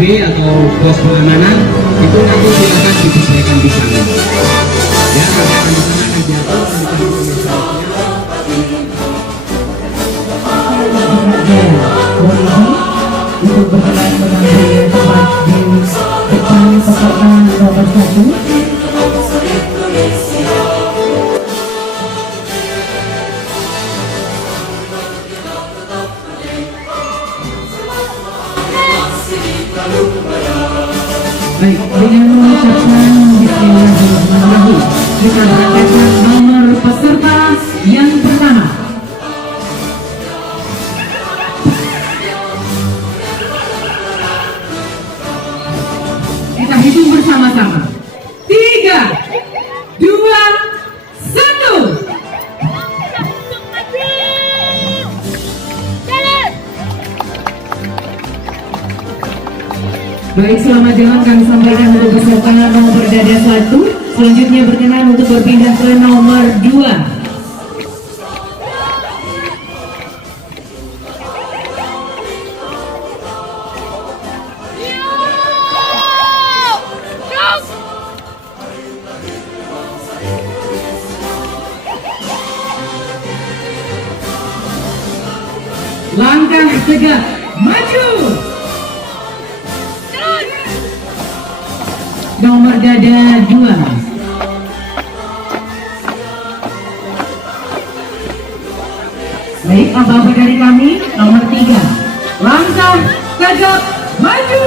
atau pos pengamanan itu nanti silakan disesuaikan di sana. Ya, nanti akan di sana akan diatur untuk berkenan mengambil tempat di depan peserta nomor 1. Baik, dengan mengucapkan Bismillahirrahmanirrahim, kita berangkatkan nomor peserta yang pertama. Kita hitung bersama-sama. 3, 2, 1. Baik, selamat jalan kami sampaikan untuk peserta nomor dada 1. Selanjutnya berkenan untuk berpindah ke nomor 2. Langkah tegak maju. Nomor dada 2. Baik, apa-apa dari kami. Nomor 3. Langkah tegak maju.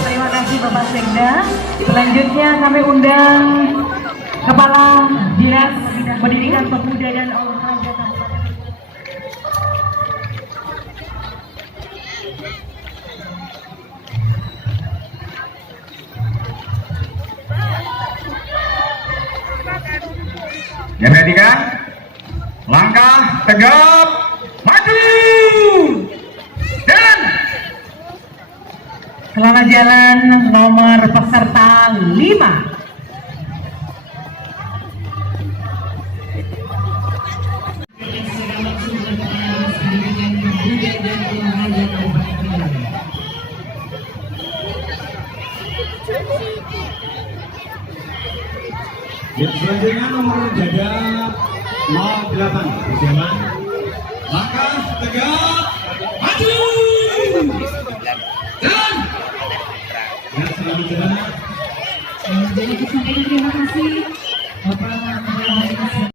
Terima kasih Bapak Sekda. Selanjutnya kami undang Kepala Dinas Pendidikan Pemuda dan Olahraga Kabupaten. Yang perhatikan, langkah tegap maju dan Selamat jalan nomor peserta 5. Ya, selanjutnya nomor dada 08 berjalan. Langkah tegak maju dan ya, selamat jalan. Jadi kita sampaikan terima kasih Bapak Kepala Dinas